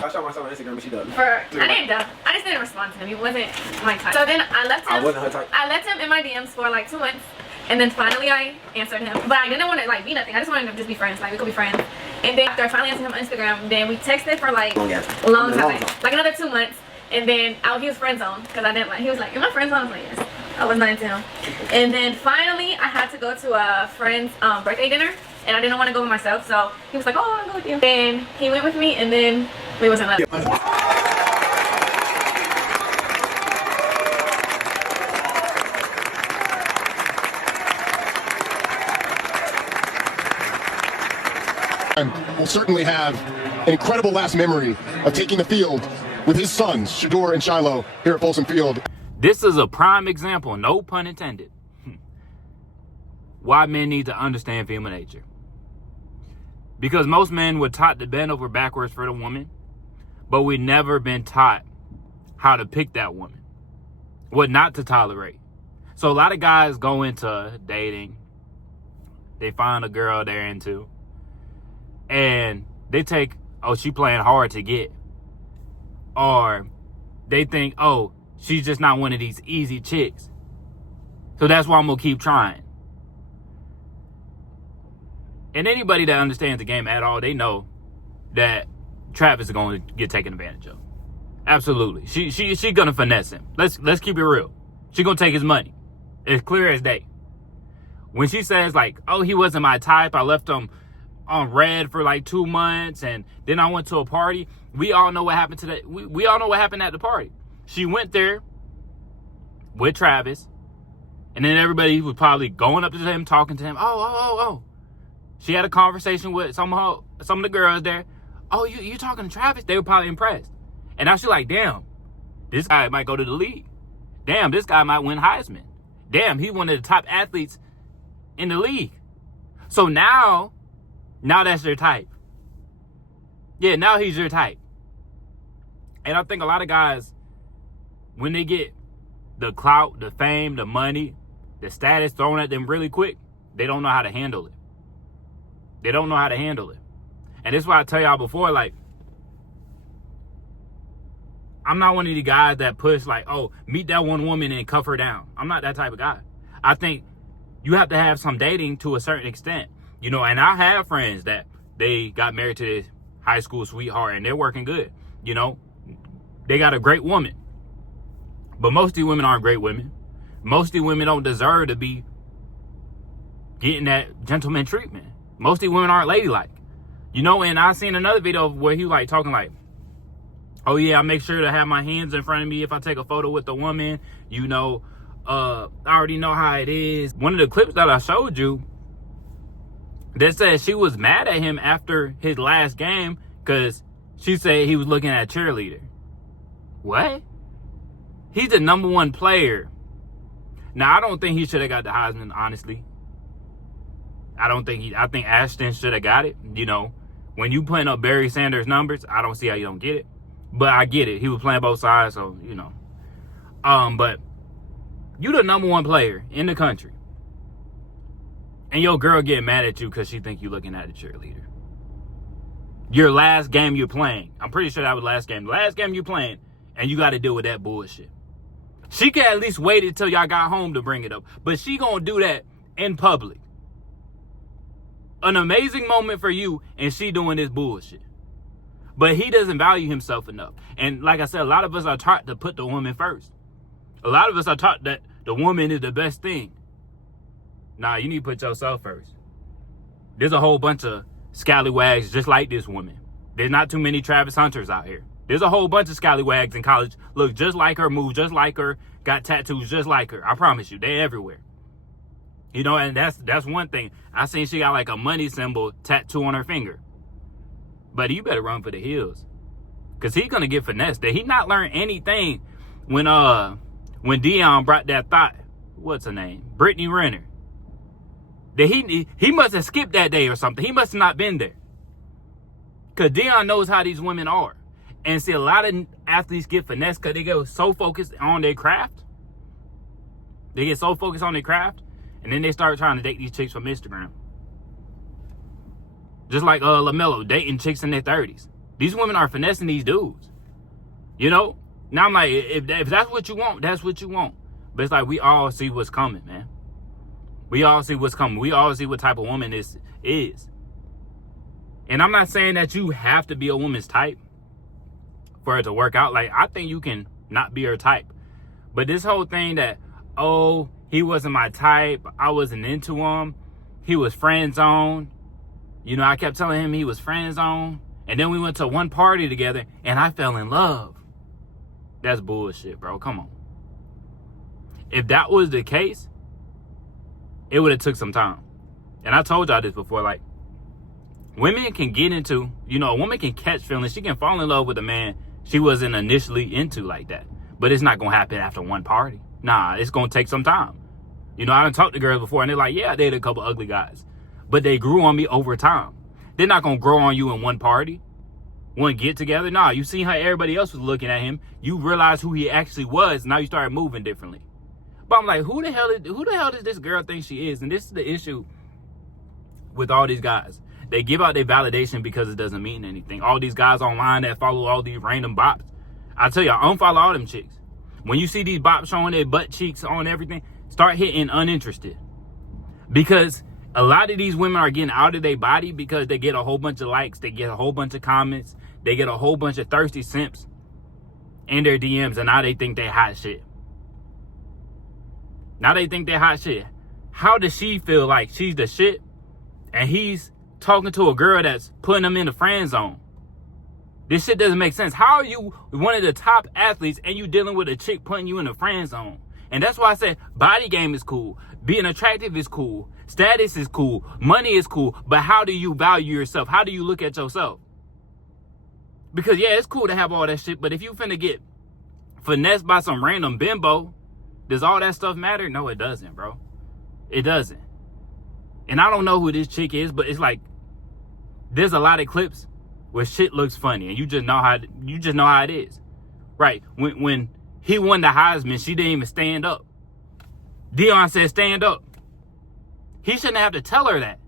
I shot myself on Instagram, but she doesn't. I just didn't respond to him. He wasn't my type. So then I left him. I wasn't her type. I left him in my DMs for like 2 months. And then finally I answered him. But I didn't want to like be nothing. I just wanted to just be friends. Like we could be friends. And then after I finally answered him on Instagram, then we texted for like a long time. Like another 2 months. And then he was friend zone because I didn't like. He was like, "Am I friend zone?" I was like, "Yes." I was not into him. And then finally I had to go to a friend's birthday dinner, and I didn't want to go with myself. So he was like, "Oh, I'll go with you." Then he went with me, and then we was in love. Will certainly have an incredible last memory of taking the field with his sons, Shador and Shiloh, here at Folsom Field. This is a prime example, no pun intended, why men need to understand female nature. Because most men were taught to bend over backwards for the woman, but we never been taught how to pick that woman, what not to tolerate. So a lot of guys go into dating, they find a girl they're into, and they take, oh, she playing hard to get. Or they think, oh, she's just not one of these easy chicks. So that's why I'm going to keep trying. And anybody that understands the game at all, they know that Travis is going to get taken advantage of. Absolutely. She going to finesse him. Let's keep it real. She going to take his money. It's clear as day. When she says like, oh, he wasn't my type, I left him on red for like 2 months, and then I went to a party. We all know what happened to that. We all know what happened at the party. She went there with Travis, and then everybody was probably going up to him, talking to him. Oh. She had a conversation with some of the girls there. Oh, you talking to Travis? They were probably impressed. And now she's like, damn, this guy might go to the league. Damn, this guy might win Heisman. Damn, he's one of the top athletes in the league. So now that's your type. Yeah, now he's your type. And I think a lot of guys, when they get the clout, the fame, the money, the status thrown at them really quick, they don't know how to handle it. They don't know how to handle it. And that's why I tell y'all before, like, I'm not one of the guys that push like, oh, meet that one woman and cuff her down. I'm not that type of guy. I think you have to have some dating to a certain extent. You know, and I have friends that they got married to this high school sweetheart and they're working good. You know, they got a great woman. But most of these women aren't great women. Most of these women don't deserve to be getting that gentleman treatment. Most of these women aren't ladylike. You know, and I seen another video where he like talking like, oh yeah, I make sure to have my hands in front of me if I take a photo with a woman. You know, I already know how it is. One of the clips that I showed you, that said she was mad at him after his last game because she said he was looking at a cheerleader. What? He's the #1 player. Now, I don't think he should have got the Heisman, honestly. I think Ashton should have got it. You know, when you putting up Barry Sanders numbers, I don't see how you don't get it. But I get it. He was playing both sides, so, you know. But you the #1 player in the country. And your girl getting mad at you because she think you looking at a cheerleader. Your last game you're playing. I'm pretty sure that was last game. The last game you playing, and you got to deal with that bullshit. She can at least wait until y'all got home to bring it up. But she gonna do that in public. An amazing moment for you, and she doing this bullshit. But he doesn't value himself enough. And like I said, a lot of us are taught to put the woman first. A lot of us are taught that the woman is the best thing. Nah, you need to put yourself first. There's a whole bunch of scallywags just like this woman. There's not too many Travis Hunters out here. There's a whole bunch of scallywags in college. Look just like her, move just like her, got tattoos just like her. I promise you, they're everywhere. You know, and that's one thing. I seen she got like a money symbol tattoo on her finger. But you better run for the hills. Because he's going to get finessed. Did he not learn anything when Deion brought that thought? What's her name? Brittany Renner. That he must have skipped that day or something. He must have not been there. Because Deion knows how these women are. And see, a lot of athletes get finessed because they get so focused on their craft. They get so focused on their craft. And then they start trying to date these chicks from Instagram. Just like LaMelo dating chicks in their 30s. These women are finessing these dudes. You know? Now I'm like, if that's what you want, that's what you want. But it's like we all see what's coming, man. We all see what's coming. We all see what type of woman this is. And I'm not saying that you have to be a woman's type for it to work out. Like, I think you can not be her type. But this whole thing that, oh, he wasn't my type, I wasn't into him, he was friend zone. You know, I kept telling him he was friend zone. And then we went to one party together and I fell in love. That's bullshit, bro. Come on. If that was the case, it would have took some time. And I told y'all this before, like, women can get into, you know, a woman can catch feelings. She can fall in love with a man she wasn't initially into like that. But it's not going to happen after one party. Nah, it's going to take some time. You know, I done talked to girls before and they're like, yeah, I dated a couple ugly guys. But they grew on me over time. They're not going to grow on you in one party, one get together. Nah, you see how everybody else was looking at him. You realize who he actually was. Now you started moving differently. But I'm like, who the hell does this girl think she is? And this is the issue with all these guys. They give out their validation because it doesn't mean anything. All these guys online that follow all these random bops. I tell you, I unfollow all them chicks. When you see these bops showing their butt cheeks on everything, start hitting uninterested. Because a lot of these women are getting out of their body because they get a whole bunch of likes. They get a whole bunch of comments. They get a whole bunch of thirsty simps in their DMs. And now they think they hot shit. Now they think they hot shit. How does she feel like she's the shit and he's talking to a girl that's putting them in the friend zone? This shit doesn't make sense. How are you one of the top athletes and you dealing with a chick putting you in the friend zone? And that's why I said body game is cool. Being attractive is cool. Status is cool. Money is cool. But how do you value yourself? How do you look at yourself? Because, yeah, it's cool to have all that shit. But if you finna get finessed by some random bimbo, does all that stuff matter? No, it doesn't, bro. It doesn't. And I don't know who this chick is, but it's like there's a lot of clips where shit looks funny and you just know how it is. Right. When he won the Heisman, she didn't even stand up. Dion said stand up. He shouldn't have to tell her that.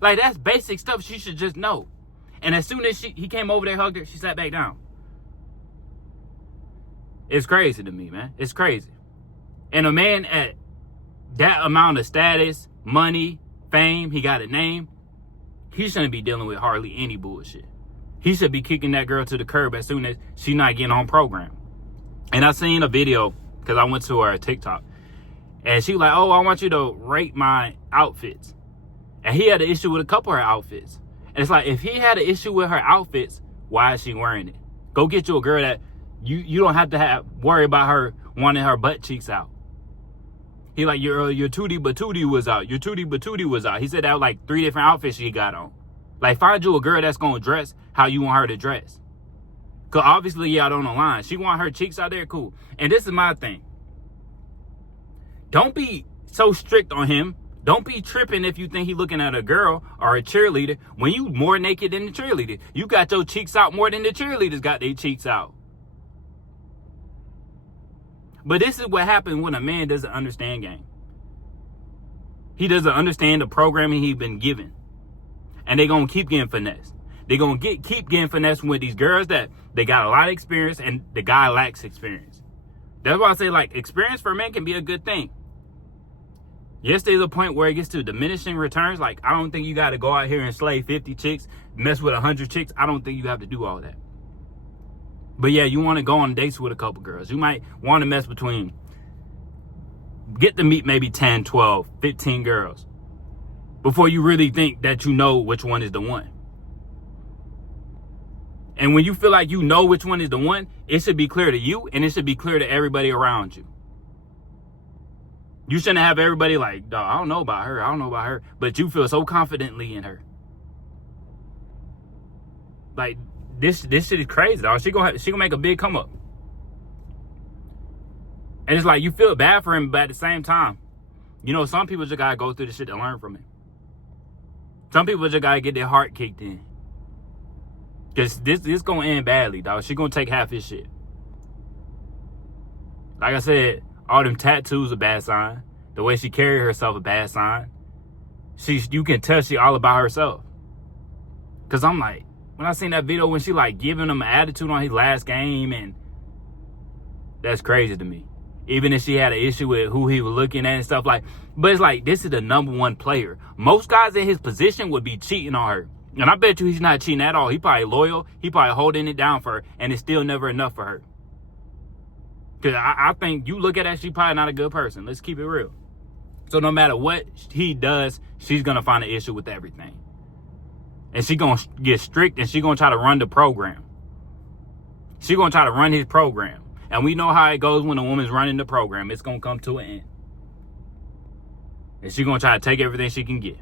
Like, that's basic stuff she should just know. And as soon as he came over there, hugged her, she sat back down. It's crazy to me, man. It's crazy. And a man at that amount of status, money, fame, he got a name, he shouldn't be dealing with hardly any bullshit. He should be kicking that girl to the curb as soon as she's not getting on program. And I seen a video, because I went to her TikTok, and she was like, oh, I want you to rate my outfits. And he had an issue with a couple of her outfits. And it's like, if he had an issue with her outfits, why is she wearing it? Go get you a girl that you don't have to worry about her wanting her butt cheeks out. He like, your tootie batootie was out. Your tootie batootie was out. He said that was like 3 different outfits she got on. Like, find you a girl that's going to dress how you want her to dress. Because obviously, y'all don't align. She want her cheeks out there, cool. And this is my thing. Don't be so strict on him. Don't be tripping if you think he looking at a girl or a cheerleader when you more naked than the cheerleader. You got your cheeks out more than the cheerleaders got their cheeks out. But this is what happens when a man doesn't understand game. He doesn't understand the programming he's been given. And they're going to keep getting finessed. They're going to keep getting finessed with these girls that they got a lot of experience and the guy lacks experience. That's why I say, like, experience for men can be a good thing. Yes, there's a point where it gets to diminishing returns. Like, I don't think you got to go out here and slay 50 chicks, mess with 100 chicks. I don't think you have to do all that. But yeah, you want to go on dates with a couple girls. You might want to mess between, get to meet maybe 10, 12, 15 girls before you really think that you know which one is the one. And when you feel like you know which one is the one, it should be clear to you and it should be clear to everybody around you. You shouldn't have everybody like, dog, I don't know about her. I don't know about her. But you feel so confidently in her. Like, this shit is crazy, dog. She gonna make a big come up. And it's like, you feel bad for him, but at the same time, you know, some people just gotta go through the shit to learn from it. Some people just gotta get their heart kicked in. Cause this gonna end badly, dog. She gonna take half his shit. Like I said, all them tattoos a bad sign. The way she carry herself a bad sign. You can tell she all about herself. Cause I'm like, when I seen that video when she like giving him an attitude on his last game, and that's crazy to me. Even if she had an issue with who he was looking at and stuff like, but it's like, this is the #1 player. Most guys in his position would be cheating on her. And I bet you he's not cheating at all. He probably loyal. He probably holding it down for her, and it's still never enough for her. Because I think you look at that, she probably not a good person. Let's keep it real. So no matter what he does, she's going to find an issue with everything. And she going to get strict, and she going to try to run the program. She going to try to run his program. And we know how it goes when a woman's running the program. It's going to come to an end. And she going to try to take everything she can get.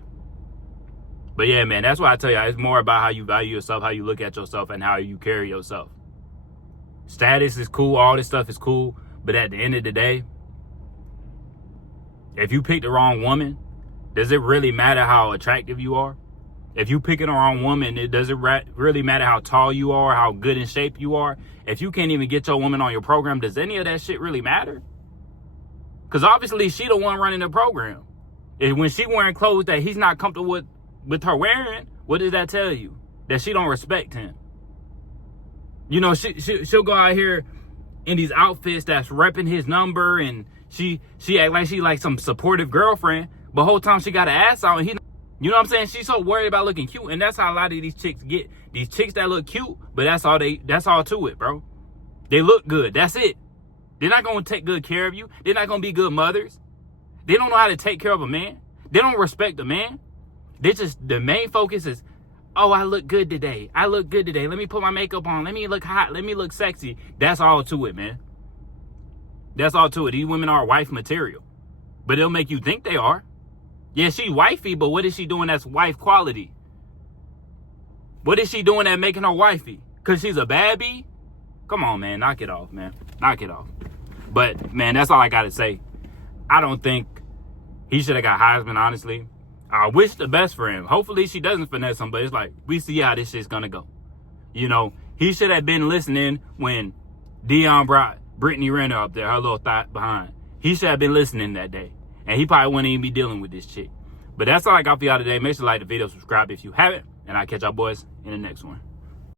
But yeah, man, that's why I tell you, it's more about how you value yourself, how you look at yourself, and how you carry yourself. Status is cool. All this stuff is cool. But at the end of the day, if you pick the wrong woman, does it really matter how attractive you are? If you pick the wrong woman, does it really matter how tall you are, how good in shape you are? If you can't even get your woman on your program, does any of that shit really matter? Because obviously she the one running the program. And when she wearing clothes that he's not comfortable with her wearing, what does that tell you? That she don't respect him. You know, she'll go out here in these outfits that's repping his number, and she act like she like some supportive girlfriend, but whole time she got an ass out, and he, you know what I'm saying? She's so worried about looking cute, and that's how a lot of these chicks get. These chicks that look cute, but that's all to it, bro. They look good. That's it. They're not gonna take good care of you. They're not gonna be good mothers. They don't know how to take care of a man. They don't respect a man. They just, the main focus is, oh, I look good today. I look good today. Let me put my makeup on. Let me look hot. Let me look sexy. That's all to it, man. That's all to it. These women are wife material. But it'll make you think they are. Yeah, she wifey, but what is she doing that's wife quality? What is she doing that making her wifey? Because she's a bad bee? Come on, man. Knock it off, man. Knock it off. But, man, that's all I got to say. I don't think he should have got Heisman, honestly. I wish the best for him. Hopefully she doesn't finesse him, but it's like, we see how this shit's gonna go. You know, he should have been listening when Dion brought Brittany Renner up there, her little thought behind. He should have been listening that day. And he probably wouldn't even be dealing with this chick. But that's all I got for y'all today. Make sure to like the video, subscribe if you haven't, and I'll catch y'all boys in the next one.